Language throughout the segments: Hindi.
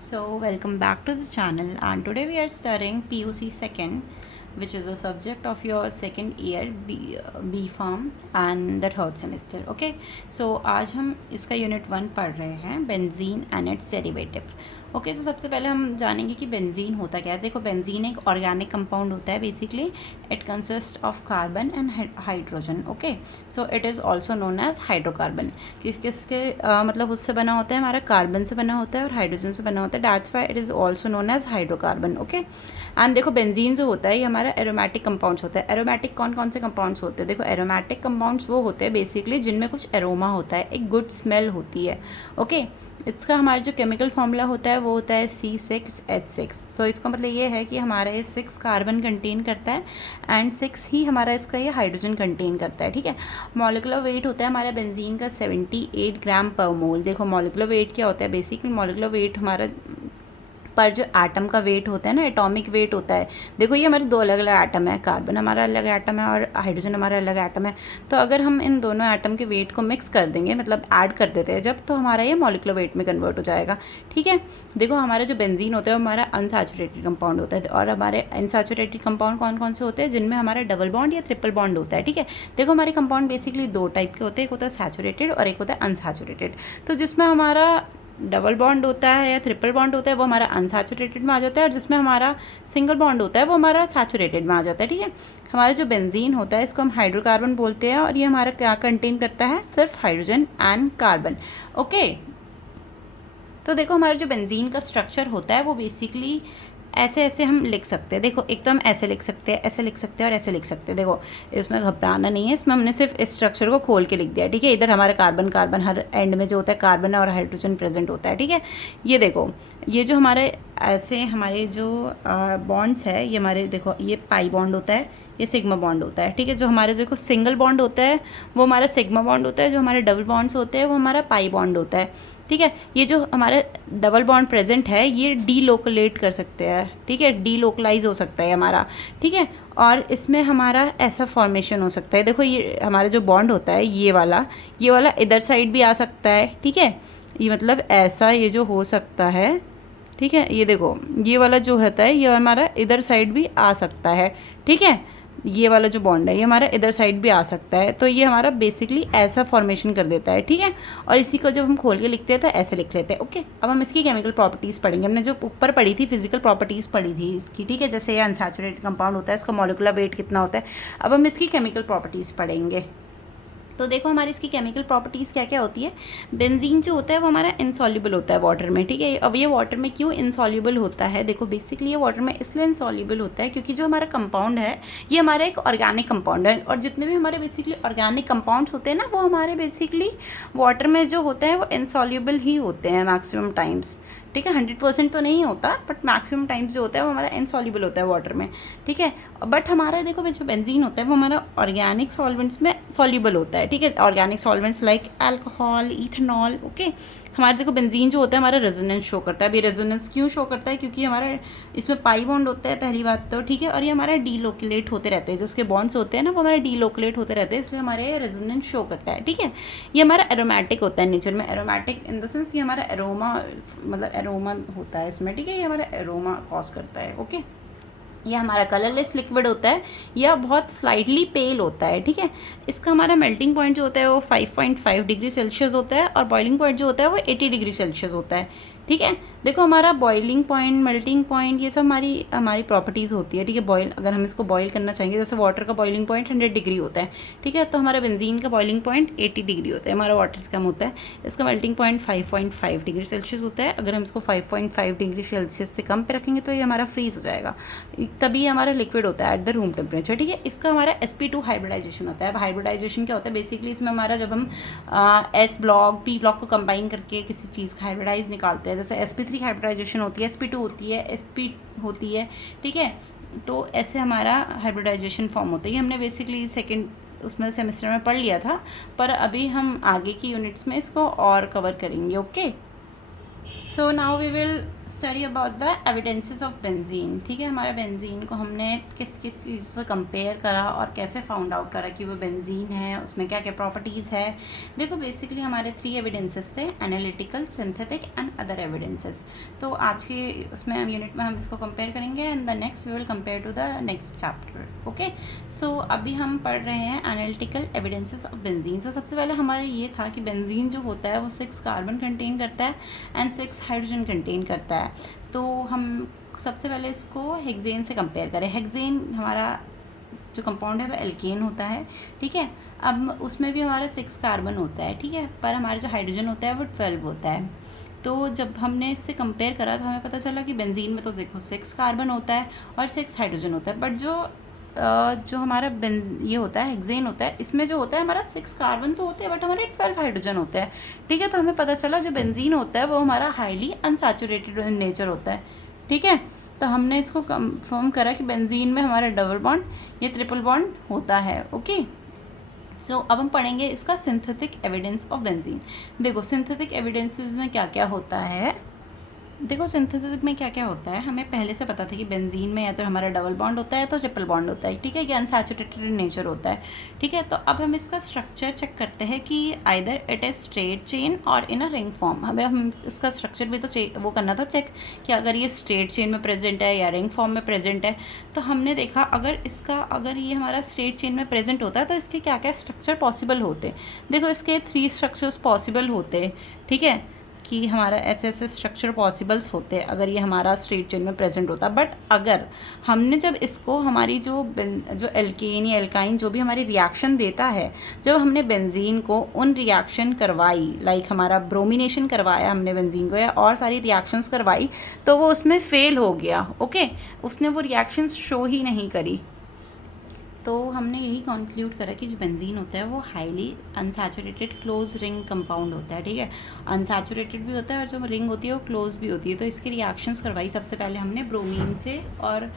So welcome back to the channel, and today we are studying PUC second, which is the subject of your second year B Farm and the third semester. Okay, so आज हम इसका यूनिट 1 पढ़ रहे हैं, benzene and its derivative. Okay, so सबसे पहले हम जानेंगे कि बेंजीन होता क्या है. देखो, बेंजीन एक ऑर्गेनिक कंपाउंड होता है. Basically it consist of carbon and hydrogen. Okay, so it is also known as hydrocarbon. किसके मतलब उससे बना होता है, हमारा कार्बन से बना होता है और हाइड्रोजन से बना होता है. That's why it is also known as hydrocarbon. Okay, and देखो, बेंजीन जो होता है ये हमारा एरोमेटिक कंपाउंड्स होता है. एरोमेटिक कौन कौन से कंपाउंड्स होते हैं? देखो, एरोमेटिक कंपाउंड्स वो होते हैं बेसिकली जिनमें कुछ एरोमा होता है, एक गुड स्मेल होती है. ओके, इसका हमारा जो केमिकल फार्मूला होता है वो होता है C6H6. सो इसका मतलब ये है कि हमारा ये 6 कार्बन कंटेन करता है एंड 6 ही हमारा इसका ये हाइड्रोजन कंटेन करता है. ठीक है, मॉलिकुलर वेट होता है हमारा बेंजीन का 78 ग्राम पर मोल. देखो, मॉलिकुलर वेट क्या होता है? बेसिकली मॉलिकुलर वेट हमारा पर जो एटम का वेट होता है ना, एटॉमिक वेट होता है. देखो, ये हमारे दो अलग अलग एटम है, कार्बन हमारा अलग एटम है और हाइड्रोजन हमारा अलग एटम है. तो अगर हम इन दोनों एटम के वेट को मिक्स कर देंगे, मतलब ऐड कर देते हैं जब, तो हमारा ये मॉलिकुलर वेट में कन्वर्ट हो जाएगा. ठीक है, देखो, हमारा जो बेंजीन होता है वो हमारा अनसैचुरेटेड कंपाउंड होता है. और हमारे अनसैचुरेटेड कंपाउंड कौन कौन से होते हैं? जिनमें हमारा डबल बॉन्ड या ट्रिपल बॉन्ड होता है. ठीक है, देखो, हमारे कंपाउंड बेसिकली दो टाइप के होते हैं, एक होता है सैचुरेटेड और एक होता है अनसैचुरेटेड. तो जिसमें हमारा डबल बॉन्ड होता है या ट्रिपल बॉन्ड होता है वो हमारा अनसैचुरेटेड में आ जाता है, और जिसमें हमारा सिंगल बॉन्ड होता है वो हमारा सैचुरेटेड में आ जाता है. ठीक है, हमारा जो बेंजीन होता है इसको हम हाइड्रोकार्बन बोलते हैं, और ये हमारा क्या कंटेन करता है? सिर्फ हाइड्रोजन एंड कार्बन. ओके, तो देखो, हमारा जो बेंजीन का स्ट्रक्चर होता है वो बेसिकली ऐसे ऐसे हम लिख सकते हैं. देखो, एक तो हम ऐसे लिख सकते हैं, ऐसे लिख सकते हैं और ऐसे लिख सकते हैं. देखो, इसमें घबराना नहीं है, इसमें हमने सिर्फ इस स्ट्रक्चर को खोल के लिख दिया. ठीक है, इधर हमारा कार्बन कार्बन हर एंड में जो होता है कार्बन और हाइड्रोजन प्रेजेंट होता है. ठीक है, ये देखो, ये जो हमारे ऐसे हमारे जो बॉन्ड्स है, ये हमारे देखो, ये पाई बॉन्ड होता है, ये सिग्मा बॉन्ड होता है. ठीक है, जो हमारे देखो सिंगल बॉन्ड होता है वो हमारा सिग्मा बॉन्ड होता है, जो हमारे डबल बॉन्ड्स होते हैं वो हमारा पाई बॉन्ड होता है. ठीक है, ये जो हमारा डबल बॉन्ड प्रेजेंट है ये डीलोकलेट कर सकते हैं. ठीक है, डीलोकलाइज हो सकता है हमारा. ठीक है, और इसमें हमारा ऐसा फॉर्मेशन हो सकता है. देखो, ये हमारा जो बॉन्ड होता है ये वाला इधर साइड भी आ सकता है. ठीक है, ये मतलब ऐसा ये जो हो सकता है. ठीक है, ये देखो, ये वाला जो होता है ये हमारा इधर साइड भी आ सकता है. ठीक है, ये वाला जो बॉन्ड है ये हमारा इधर साइड भी आ सकता है. तो ये हमारा बेसिकली ऐसा फॉर्मेशन कर देता है. ठीक है, और इसी को जब हम खोल के लिखते हैं तो ऐसे लिख लेते हैं. ओके, अब हम इसकी केमिकल प्रॉपर्टीज़ पढ़ेंगे. हमने जो ऊपर पढ़ी थी फिजिकल प्रॉपर्टीज़ पढ़ी थी इसकी. ठीक है, जैसे ये अनसैचुरेटेड कंपाउंड होता है, इसका मॉलिकुलर वेट कितना होता है. अब हम इसकी केमिकल प्रॉपर्टीज़ पढ़ेंगे. तो देखो, हमारी इसकी केमिकल प्रॉपर्टीज़ क्या क्या होती है. बेंजीन जो होता है वो हमारा इनसॉल्युबल होता है वाटर में. ठीक है, अब ये वाटर में क्यों इनसॉल्युबल होता है? देखो, बेसिकली ये वाटर में इसलिए इनसॉल्युबल होता है क्योंकि जो हमारा कंपाउंड है ये हमारा एक ऑर्गेनिक कंपाउंड है, और जितने भी हमारे बेसिकली ऑर्गेनिक कंपाउंड्स होते हैं ना वो हमारे बेसिकली वाटर में जो होते हैं वो इनसॉल्युबल ही होते हैं मैक्सिमम टाइम्स. ठीक है, 100% तो नहीं होता, बट मैक्सिमम टाइम्स जो होता है वो हमारा इनसॉल्युबल होता है वाटर में. ठीक है, बट हमारा देखो, जो बेंजीन होता है वो हमारा ऑर्गेनिक सॉल्वेंट्स में सॉल्युबल होता है. ठीक है, organic solvents like alcohol, ethanol. Okay, हमारे देखो बेंजीन जो होता है हमारा रेजोनेंस शो करता है. अभी रेजोनेंस क्यों शो करता है? क्योंकि हमारा इसमें पाई बॉन्ड होता है पहली बात तो. ठीक है, और ये हमारा डीलोकुलेट होते रहते हैं, जो उसके बॉन्ड्स होते हैं ना वो हमारे डीलोकुलेट होते रहते हैं, इसलिए हमारे रेजोनेंस शो करता है. ठीक है, ये हमारा एरोमेटिक होता है नेचर में. एरोमेटिक इन द सेंस ये हमारा एरोमा, मतलब एरोमा होता है इसमें. ठीक है, ये हमारा एरोमा कॉज करता है. ओके, ये हमारा कलरलेस लिक्विड होता है या बहुत स्लाइटली पेल होता है. ठीक है, इसका हमारा मेल्टिंग पॉइंट जो होता है वो 5.5 डिग्री सेल्सियस होता है, और बॉइलिंग पॉइंट जो होता है वो 80 डिग्री सेल्सियस होता है. ठीक है, देखो, हमारा बॉइलिंग पॉइंट, मेल्टिंग पॉइंट, ये सब हमारी हमारी प्रॉपर्टीज़ होती है. ठीक है, बॉयल अगर हम इसको बॉयल करना चाहेंगे, जैसे वाटर का बॉइलिंग पॉइंट 100 डिग्री होता है. ठीक है, तो हमारा बेंजीन का बॉइलिंग पॉइंट 80 डिग्री होता है, हमारा वाटर से कम होता है. इसका मेल्टिंग पॉइंट 5.5 डिग्री सेल्सियस होता है. अगर हम इसको 5.5 डिग्री सेल्सियस से कम पे रखेंगे तो ये हमारा फ्रीज हो जाएगा, तभी हमारा लिक्विड होता है एट द रूम टेम्परेचर. ठीक है, इसका हमारा sp2 हाइब्रिडाइजेशन होता है. अब हाइब्रिडाइजेशन क्या होता है? बेसिकली इसमें हमारा जब हम एस ब्लॉक पी ब्लॉक को कंबाइन करके किसी चीज़ का हाइब्रिडाइज निकालते हैं, जैसे sp3 हाइब्रिडाइजेशन होती है, sp2 होती है, sp होती है. ठीक है, तो ऐसे हमारा हाइब्रिडाइजेशन फॉर्म होता है. ये हमने बेसिकली सेकेंड उसमें सेमेस्टर में पढ़ लिया था, पर अभी हम आगे की यूनिट्स में इसको और कवर करेंगे. Okay, so now we will study about the evidences of benzene. ठीक है, हमारा बेंजीन को हमने किस किस चीज़ से कंपेयर करा और कैसे फाउंड आउट करा कि वो बेंजीन है, उसमें क्या क्या प्रॉपर्टीज़ है। देखो बेसिकली हमारे 3 एविडेंसेस थे, analytical, synthetic and other evidences. तो आज के उसमें यूनिट में हम इसको कंपेयर करेंगे and the next we will compare to the next chapter. Okay, so अभी हम पढ़ रहे हैं analytical evidences of benzene. So सबसे पहले हमारा ये था कि बेंजीन जो होता है वो 6 कार्बन कंटेन करता है एंड 6 हाइड्रोजन कंटेन करता है। तो हम सबसे पहले इसको हेक्सेन से कंपेयर करें। हेक्सेन हमारा जो कंपाउंड है वो एल्केन होता है। ठीक है, अब उसमें भी हमारा 6 कार्बन होता है। ठीक है, पर हमारा जो हाइड्रोजन होता है वो 12 होता है। तो जब हमने इससे कंपेयर करा तो हमें पता चला कि बेंजीन में तो देखो 6 कार्बन होता है और 6 हाइड्रोजन होता है, बट जो हमारा ये होता है हेक्सेन होता है, इसमें जो होता है हमारा 6 कार्बन तो होते हैं बट हमारे 12 हाइड्रोजन होते हैं। ठीक है, तो हमें पता चला जो बेंजीन होता है वो हमारा हाईली अनसैचुरेटेड इन नेचर होता है। ठीक है, तो हमने इसको कंफर्म करा कि बेंजीन में हमारा डबल बॉन्ड या ट्रिपल बॉन्ड होता है। ओके, सो अब हम पढ़ेंगे इसका सिंथेटिक एविडेंस ऑफ बेंजीन। देखो सिंथेटिक एविडेंसेस में क्या क्या होता है। देखो सिंथेटिक में क्या क्या होता है, हमें पहले से पता था कि बेंजीन में या तो हमारा डबल बॉन्ड होता है या तो ट्रिपल बॉन्ड होता है। ठीक है, ये अनसैचुरेटेड नेचर होता है। ठीक है, तो अब हम इसका स्ट्रक्चर चेक करते हैं कि either it is straight chain और इन अ रिंग फॉर्म। हम इसका स्ट्रक्चर भी तो वो करना था चेक कि अगर ये स्ट्रेट चेन में प्रेजेंट है या रिंग फॉर्म में प्रेजेंट है। तो हमने देखा अगर ये हमारा स्ट्रेट चेन में प्रेजेंट होता है तो इसके क्या क्या स्ट्रक्चर पॉसिबल होते। देखो इसके 3 स्ट्रक्चर्स पॉसिबल होते। ठीक है, कि हमारा ऐसे स्ट्रक्चर पॉसिबल्स होते हैं अगर ये हमारा स्ट्रेट चेन में प्रेजेंट होता। बट अगर हमने जब इसको हमारी जो एल्केन या एल्काइन जो भी हमारी रिएक्शन देता है, जब हमने बेंजीन को उन रिएक्शन करवाई, लाइक हमारा ब्रोमिनेशन करवाया हमने बेंजीन को या और सारी रिएक्शंस करवाई, तो वो उसमें फेल हो गया। ओके, उसने वो रिएक्शंस शो ही नहीं करी। तो हमने यही कंक्लूड करा कि जो बेंजीन होता है वो highly unsaturated close ring compound होता है। ठीक है, अनसैचुरेटेड भी होता है और जो रिंग होती है वो क्लोज भी होती है। तो इसकी रिएक्शंस करवाई सबसे पहले हमने ब्रोमीन से और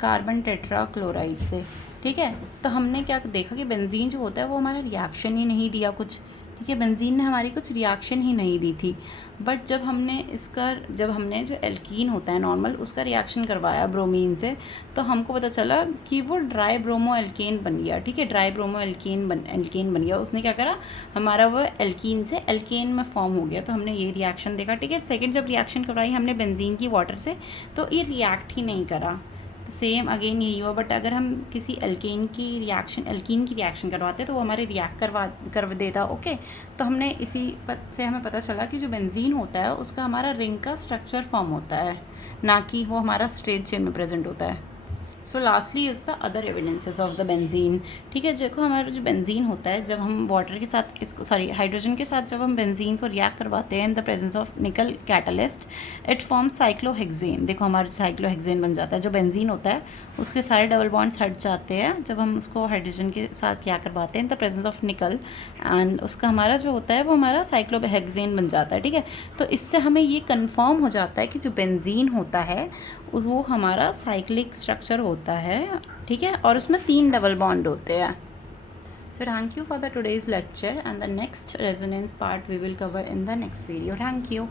कार्बन टेट्रा क्लोराइड से। ठीक है, तो हमने क्या देखा कि बेंजीन जो होता है वो हमारा रिएक्शन ही नहीं दिया कुछ। ठीक है, बेंजीन ने हमारी कुछ रिएक्शन ही नहीं दी थी। बट जब हमने जो एल्कीन होता है नॉर्मल उसका रिएक्शन करवाया ब्रोमीन से, तो हमको पता चला कि वो ड्राई ब्रोमो एल्केन बन गया। ठीक है, ड्राई ब्रोमो एल्केन बन गया। उसने क्या करा, हमारा वो एल्कीन से एल्केन में फॉर्म हो गया। तो हमने ये रिएक्शन देखा। ठीक है, सेकेंड जब रिएक्शन करवाई हमने बेंजीन की वाटर से, तो ये रिएक्ट ही नहीं करा। सेम अगेन यही हुआ। बट अगर हम किसी एल्कीन की रिएक्शन करवाते तो वो हमारे रिएक्ट कर देता। ओके, तो हमने इसी से हमें पता चला कि जो बेंजीन होता है उसका हमारा रिंग का स्ट्रक्चर फॉर्म होता है, ना कि वो हमारा स्ट्रेट चेन में प्रेजेंट होता है। सो lastly is the other evidences of the benzene. ठीक है, देखो हमारा जो बेंजीन होता है, जब हम वाटर के साथ हाइड्रोजन के साथ जब हम बेंजीन को रिएक्ट करवाते हैं इन द प्रेजेंस ऑफ निकल कैटलिस्ट, इट फॉर्म्स साइक्लोहेक्सेन। देखो हमारा साइक्लोहेक्सेन बन जाता है। जो बेंजीन होता है उसके सारे डबल बॉन्ड्स हट जाते हैं जब हम उसको हाइड्रोजन के साथ क्या करवाते हैं इन द प्रेजेंस ऑफ निकल, एंड उसका हमारा जो होता है वो हमारा साइक्लोहेक्सेन बन जाता है। ठीक है, तो इससे हमें ये कन्फर्म हो जाता है कि जो बेंजीन होता है वो हमारा साइक्लिक स्ट्रक्चर होता है। ठीक है, और उसमें 3 डबल बॉन्ड होते हैं। So thank you for the today's lecture and the next resonance part we will cover in the next video. Thank you.